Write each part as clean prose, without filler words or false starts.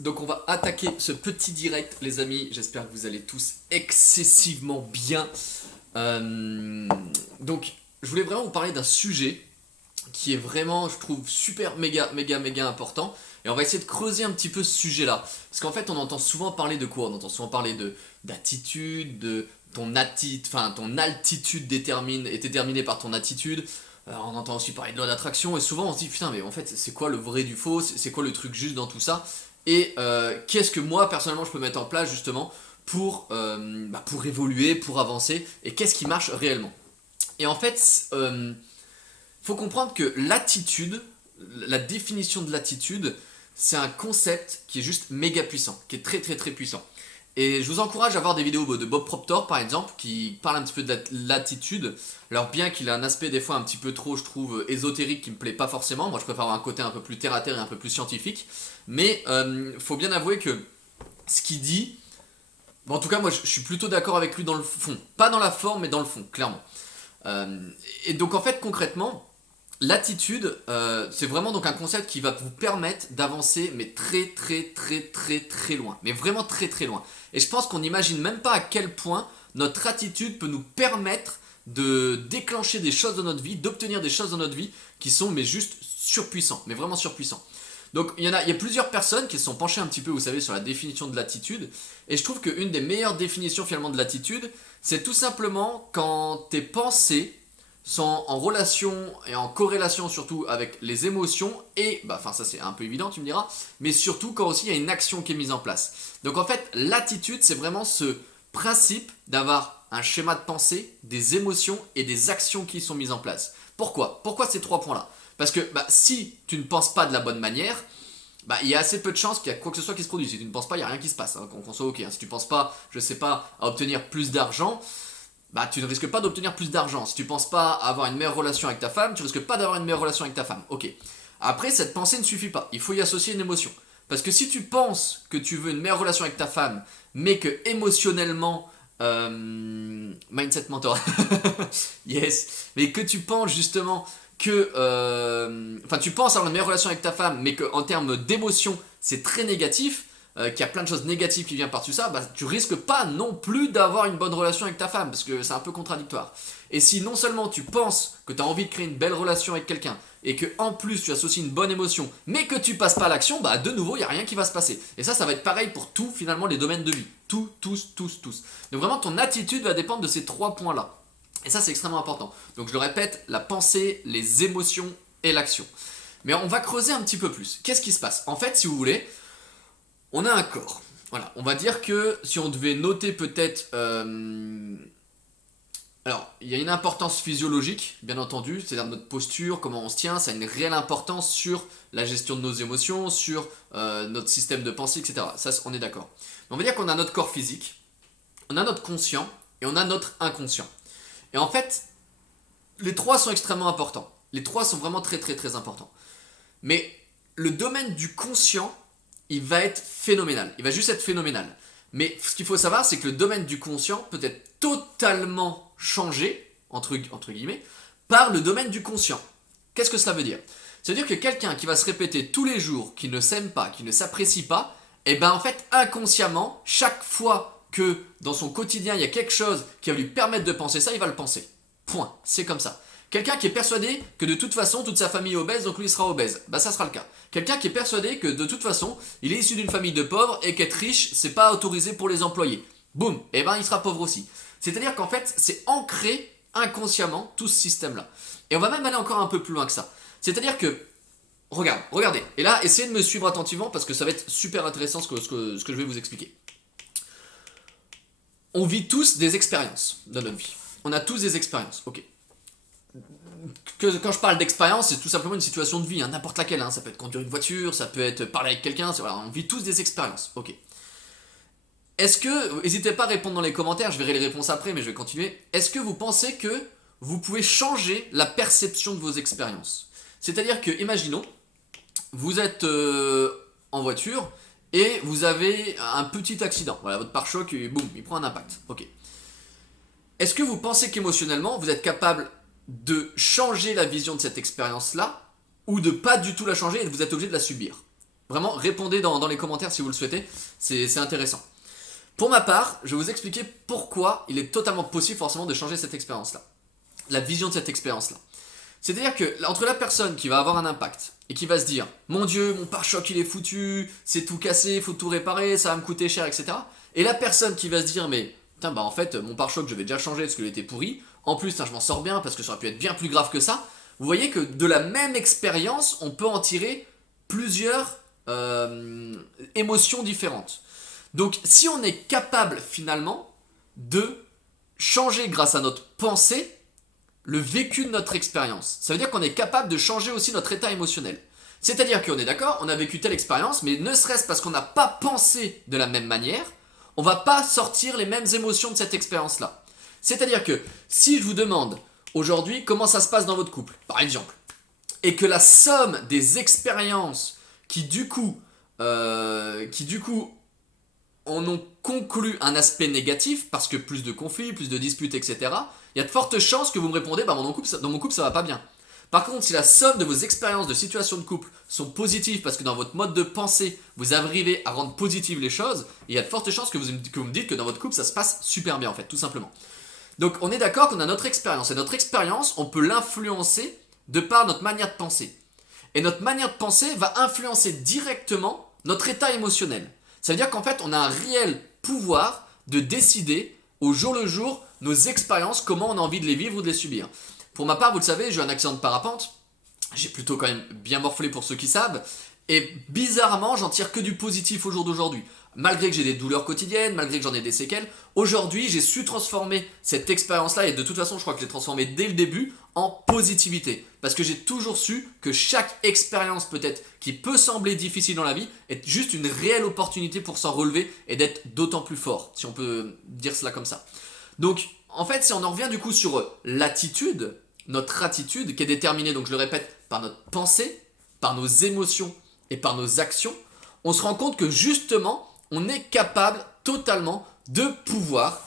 Donc on va attaquer ce petit direct, les amis. J'espère que vous allez tous excessivement bien. Donc je voulais vraiment vous parler d'un sujet qui est vraiment, je trouve, super méga important. Et on va essayer de creuser un petit peu ce sujet-là. Parce qu'en fait, on entend souvent parler de quoi? On entend souvent parler d'attitude, de ton altitude est déterminée par ton attitude. On entend aussi parler de loi d'attraction. Et souvent, on se dit, putain, mais en fait, c'est quoi le vrai du faux? C'est quoi le truc juste dans tout ça? Et qu'est-ce que moi, personnellement, je peux mettre en place, justement, pour évoluer, pour avancer? Et qu'est-ce qui marche réellement? Et en fait, faut comprendre que l'attitude, la définition de l'attitude, c'est un concept qui est juste méga puissant, qui est très puissant. Et je vous encourage à voir des vidéos de Bob Proctor par exemple, qui parle un petit peu de l'attitude. Alors bien qu'il a un aspect des fois un petit peu trop, je trouve, ésotérique qui me plaît pas forcément. Moi je préfère avoir un côté un peu plus terre à terre et un peu plus scientifique. Mais faut bien avouer que ce qu'il dit, bon, en tout cas moi je suis plutôt d'accord avec lui dans le fond. Pas dans la forme mais dans le fond, clairement. Et donc en fait concrètement, l'attitude, c'est vraiment donc un concept qui va vous permettre d'avancer, mais très loin. Mais vraiment très loin. Et je pense qu'on n'imagine même pas à quel point notre attitude peut nous permettre de déclencher des choses dans notre vie, d'obtenir des choses dans notre vie qui sont mais juste surpuissants, mais vraiment surpuissants. Donc il y a plusieurs personnes qui se sont penchées un petit peu, vous savez, sur la définition de l'attitude. Et je trouve qu'une des meilleures définitions finalement de l'attitude, c'est tout simplement quand tes pensées sont en relation et en corrélation surtout avec les émotions et, enfin ça c'est un peu évident tu me diras, mais surtout quand aussi il y a une action qui est mise en place. Donc en fait l'attitude c'est vraiment ce principe d'avoir un schéma de pensée, des émotions et des actions qui sont mises en place. Pourquoi ces trois points là? Parce que si tu ne penses pas de la bonne manière, il y a assez peu de chances qu'il y a quoi que ce soit qui se produise. Si tu ne penses pas, il n'y a rien qui se passe, hein, qu'on soit ok. Si tu ne penses pas, je sais pas, à obtenir plus d'argent, tu ne risques pas d'obtenir plus d'argent. Si tu ne penses pas à avoir une meilleure relation avec ta femme, tu risques pas d'avoir une meilleure relation avec ta femme. Ok. Après, cette pensée ne suffit pas. Il faut y associer une émotion. Parce que si tu penses que tu veux une meilleure relation avec ta femme, mais que émotionnellement, mindset mentor, yes, mais que tu penses justement que, tu penses avoir une meilleure relation avec ta femme, mais qu'en termes d'émotion, c'est très négatif, qu'il y a plein de choses négatives qui viennent par-dessus ça, tu risques pas non plus d'avoir une bonne relation avec ta femme, parce que c'est un peu contradictoire. Et si non seulement tu penses que tu as envie de créer une belle relation avec quelqu'un, et que en plus tu associes une bonne émotion, mais que tu passes pas à l'action, de nouveau, il n'y a rien qui va se passer. Et ça va être pareil pour tout, finalement, les domaines de vie. Tous. Donc vraiment, ton attitude va dépendre de ces trois points-là. Et ça, c'est extrêmement important. Donc je le répète, la pensée, les émotions et l'action. Mais on va creuser un petit peu plus. Qu'est-ce qui se passe? En fait, si vous voulez, on a un corps. Voilà, on va dire que si on devait noter peut-être... Alors, il y a une importance physiologique, bien entendu, c'est-à-dire notre posture, comment on se tient, ça a une réelle importance sur la gestion de nos émotions, sur notre système de pensée, etc. Ça, on est d'accord. On va dire qu'on a notre corps physique, on a notre conscient et on a notre inconscient. Et en fait, les trois sont extrêmement importants. Les trois sont vraiment très importants. Mais le domaine du conscient, il va être phénoménal. Il va juste être phénoménal. Mais ce qu'il faut savoir, c'est que le domaine du conscient peut être totalement changé, entre guillemets, par le domaine du conscient. Qu'est-ce que cela veut dire? Ça veut dire que quelqu'un qui va se répéter tous les jours, qui ne s'aime pas, qui ne s'apprécie pas, en fait, inconsciemment, chaque fois que dans son quotidien, il y a quelque chose qui va lui permettre de penser ça, il va le penser. Point. C'est comme ça. Quelqu'un qui est persuadé que de toute façon toute sa famille est obèse, donc lui il sera obèse, ça sera le cas. Quelqu'un qui est persuadé que de toute façon il est issu d'une famille de pauvres et qu'être riche c'est pas autorisé pour les employés. Boum, il sera pauvre aussi. C'est-à-dire qu'en fait c'est ancré inconsciemment tout ce système-là. Et on va même aller encore un peu plus loin que ça. C'est-à-dire que, regardez, et là essayez de me suivre attentivement parce que ça va être super intéressant ce que je vais vous expliquer. On vit tous des expériences dans notre vie. On a tous des expériences, ok. Quand je parle d'expérience, c'est tout simplement une situation de vie, n'importe laquelle. Ça peut être conduire une voiture, ça peut être parler avec quelqu'un, voilà, on vit tous des expériences. Ok. Est-ce que, n'hésitez pas à répondre dans les commentaires, je verrai les réponses après, mais je vais continuer. Est-ce que vous pensez que vous pouvez changer la perception de vos expériences? C'est-à-dire que, imaginons, vous êtes en voiture et vous avez un petit accident. Voilà, votre pare-choc, boum, il prend un impact. Ok. Est-ce que vous pensez qu'émotionnellement, vous êtes capable de changer la vision de cette expérience-là ou de pas du tout la changer et vous êtes obligé de la subir? Vraiment, répondez dans les commentaires si vous le souhaitez, c'est intéressant. Pour ma part, je vais vous expliquer pourquoi il est totalement possible forcément de changer cette expérience-là. La vision de cette expérience-là. C'est-à-dire que entre la personne qui va avoir un impact et qui va se dire mon Dieu, mon pare-choc il est foutu, c'est tout cassé, il faut tout réparer, ça va me coûter cher, etc. Et la personne qui va se dire mais putain, bah en fait mon pare-choc je vais déjà changer parce qu'il était pourri, en plus je m'en sors bien parce que ça aurait pu être bien plus grave que ça. Vous voyez que de la même expérience, on peut en tirer plusieurs émotions différentes. Donc si on est capable finalement de changer grâce à notre pensée le vécu de notre expérience, ça veut dire qu'on est capable de changer aussi notre état émotionnel. C'est-à-dire qu'on est d'accord, on a vécu telle expérience, mais ne serait-ce parce qu'on n'a pas pensé de la même manière, on va pas sortir les mêmes émotions de cette expérience-là. C'est-à-dire que si je vous demande aujourd'hui comment ça se passe dans votre couple, par exemple, et que la somme des expériences qui du coup en ont conclu un aspect négatif, parce que plus de conflits, plus de disputes, etc., il y a de fortes chances que vous me répondez, bah dans mon couple ça va pas bien. Par contre, si la somme de vos expériences de situation de couple sont positives, parce que dans votre mode de pensée, vous arrivez à rendre positives les choses, il y a de fortes chances que vous me dites que dans votre couple ça se passe super bien en fait, tout simplement. Donc on est d'accord qu'on a notre expérience, et notre expérience, on peut l'influencer de par notre manière de penser. Et notre manière de penser va influencer directement notre état émotionnel. Ça veut dire qu'en fait, on a un réel pouvoir de décider au jour le jour nos expériences, comment on a envie de les vivre ou de les subir. Pour ma part, vous le savez, j'ai eu un accident de parapente. J'ai plutôt quand même bien morflé pour ceux qui savent. Et bizarrement, j'en tire que du positif au jour d'aujourd'hui. Malgré que j'ai des douleurs quotidiennes, malgré que j'en ai des séquelles, aujourd'hui j'ai su transformer cette expérience-là, et de toute façon je crois que je l'ai transformée dès le début, en positivité. Parce que j'ai toujours su que chaque expérience peut-être qui peut sembler difficile dans la vie est juste une réelle opportunité pour s'en relever et d'être d'autant plus fort, si on peut dire cela comme ça. Donc en fait, si on en revient du coup sur l'attitude, notre attitude qui est déterminée, donc je le répète, par notre pensée, par nos émotions et par nos actions, on se rend compte que justement, on est capable totalement de pouvoir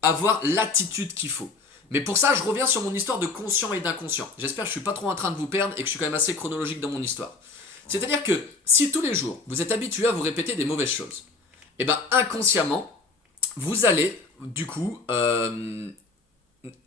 avoir l'attitude qu'il faut. Mais pour ça, je reviens sur mon histoire de conscient et d'inconscient. J'espère que je ne suis pas trop en train de vous perdre et que je suis quand même assez chronologique dans mon histoire. C'est-à-dire que si tous les jours, vous êtes habitué à vous répéter des mauvaises choses, et bien inconsciemment, vous allez du coup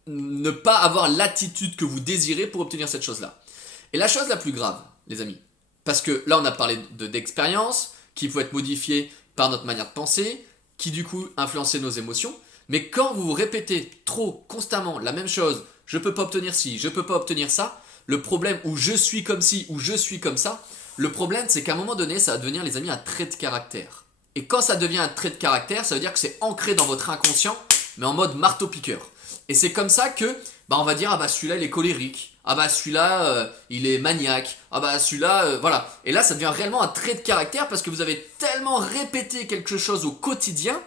ne pas avoir l'attitude que vous désirez pour obtenir cette chose-là. Et la chose la plus grave, les amis, parce que là on a parlé d'expérience, qui peut être modifiée par notre manière de penser, qui du coup influencer nos émotions, mais quand vous vous répétez trop constamment la même chose, je peux pas obtenir ci, je peux pas obtenir ça, le problème, ou je suis comme ci, ou je suis comme ça, le problème c'est qu'à un moment donné ça va devenir, les amis, un trait de caractère. Et quand ça devient un trait de caractère, ça veut dire que c'est ancré dans votre inconscient, mais en mode marteau-piqueur. Et c'est comme ça que, on va dire, ah bah celui-là il est colérique, ah bah celui-là il est maniaque, ah bah celui-là, voilà. Et là ça devient réellement un trait de caractère parce que vous avez tellement répété quelque chose au quotidien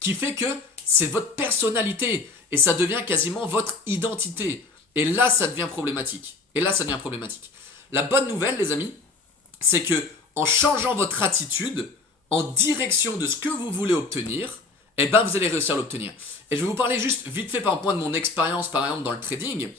qui fait que c'est votre personnalité et ça devient quasiment votre identité. Et là ça devient problématique. La bonne nouvelle, les amis, c'est que en changeant votre attitude en direction de ce que vous voulez obtenir, eh ben vous allez réussir à l'obtenir. Et je vais vous parler juste vite fait par point de mon expérience par exemple dans le trading.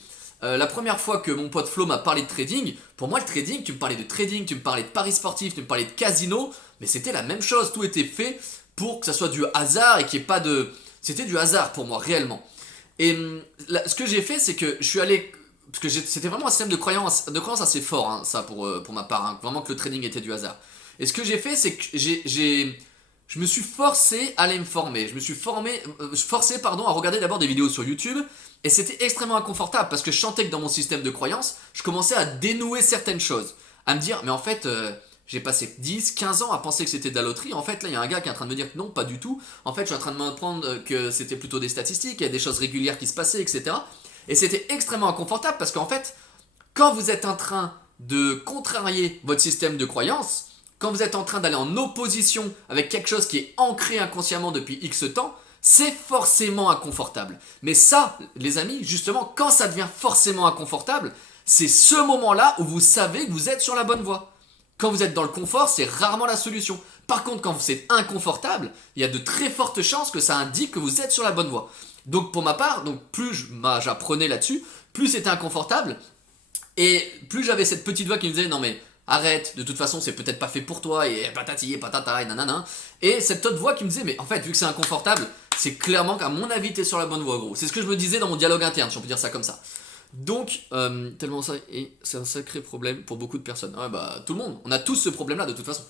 La première fois que mon pote Flo m'a parlé de trading, pour moi le trading, tu me parlais de trading, tu me parlais de paris sportifs, tu me parlais de casino, mais c'était la même chose, tout était fait pour que ça soit du hasard et qu'il n'y ait pas de... C'était du hasard pour moi, réellement. Et ce que j'ai fait, c'est que je suis allé... Parce que c'était vraiment un système de croyance assez fort, hein, ça pour ma part, hein, vraiment que le trading était du hasard. Et ce que j'ai fait, c'est que je me suis forcé à aller me former. Je me suis forcé à regarder d'abord des vidéos sur YouTube. Et c'était extrêmement inconfortable parce que je sentais que dans mon système de croyance, je commençais à dénouer certaines choses. À me dire, mais en fait, j'ai passé 10, 15 ans à penser que c'était de la loterie. En fait, là, il y a un gars qui est en train de me dire que non, pas du tout. En fait, je suis en train de m'apprendre que c'était plutôt des statistiques, il y a des choses régulières qui se passaient, etc. Et c'était extrêmement inconfortable parce qu'en fait, quand vous êtes en train de contrarier votre système de croyance, quand vous êtes en train d'aller en opposition avec quelque chose qui est ancré inconsciemment depuis X temps, c'est forcément inconfortable. Mais ça, les amis, justement, quand ça devient forcément inconfortable, c'est ce moment-là où vous savez que vous êtes sur la bonne voie. Quand vous êtes dans le confort, c'est rarement la solution. Par contre, quand vous êtes inconfortable, il y a de très fortes chances que ça indique que vous êtes sur la bonne voie. Donc pour ma part, plus j'apprenais là-dessus, plus c'était inconfortable, et plus j'avais cette petite voix qui me disait « Non mais arrête, de toute façon c'est peut-être pas fait pour toi, et patati et patata et nanana. Et cette autre voix qui me disait, mais en fait vu que c'est inconfortable, c'est clairement qu'à mon avis t'es sur la bonne voie gros. C'est ce que je me disais dans mon dialogue interne, si on peut dire ça comme ça. Donc, tellement ça, et c'est un sacré problème pour beaucoup de personnes. Ouais bah tout le monde, on a tous ce problème là de toute façon.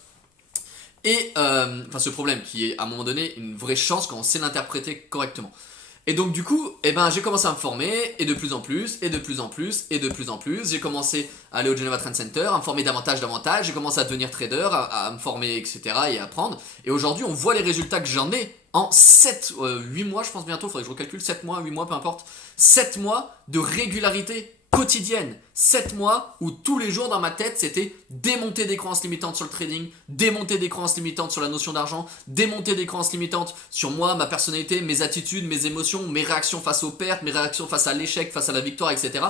Et, enfin ce problème qui est à un moment donné une vraie chance quand on sait l'interpréter correctement. Et donc du coup, eh ben, j'ai commencé à me former, et de plus en plus, et de plus en plus, et de plus en plus. J'ai commencé à aller au Geneva Trend Center, à me former davantage, j'ai commencé à devenir trader, à me former, etc. et à apprendre. Et aujourd'hui, on voit les résultats que j'en ai en 8 mois, je pense bientôt, il faudrait que je recalcule, 7 mois, 8 mois, peu importe. 7 mois de régularité quotidienne. 7 mois où tous les jours dans ma tête c'était démonter des croyances limitantes sur le trading, démonter des croyances limitantes sur la notion d'argent, démonter des croyances limitantes sur moi, ma personnalité, mes attitudes, mes émotions, mes réactions face aux pertes, mes réactions face à l'échec, face à la victoire, etc.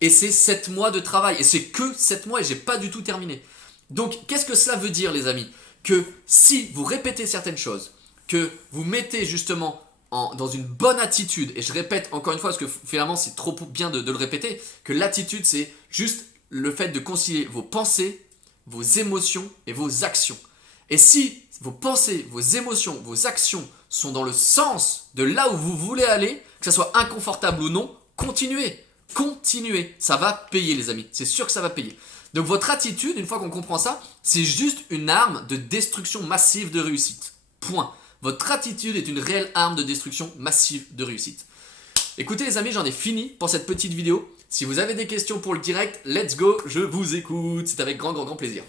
Et c'est 7 mois de travail, et c'est que 7 mois et j'ai pas du tout terminé. Donc qu'est-ce que cela veut dire les amis? Que si vous répétez certaines choses, que vous mettez justement dans une bonne attitude, et je répète encore une fois parce que finalement c'est trop bien de le répéter, que l'attitude c'est juste le fait de concilier vos pensées, vos émotions et vos actions. Et si vos pensées, vos émotions, vos actions sont dans le sens de là où vous voulez aller, que ça soit inconfortable ou non, continuez, continuez, ça va payer les amis, c'est sûr que ça va payer. Donc votre attitude, une fois qu'on comprend ça, c'est juste une arme de destruction massive de réussite. Point. Votre attitude est une réelle arme de destruction massive de réussite. Écoutez les amis, j'en ai fini pour cette petite vidéo. Si vous avez des questions pour le direct, let's go, je vous écoute. C'est avec grand plaisir.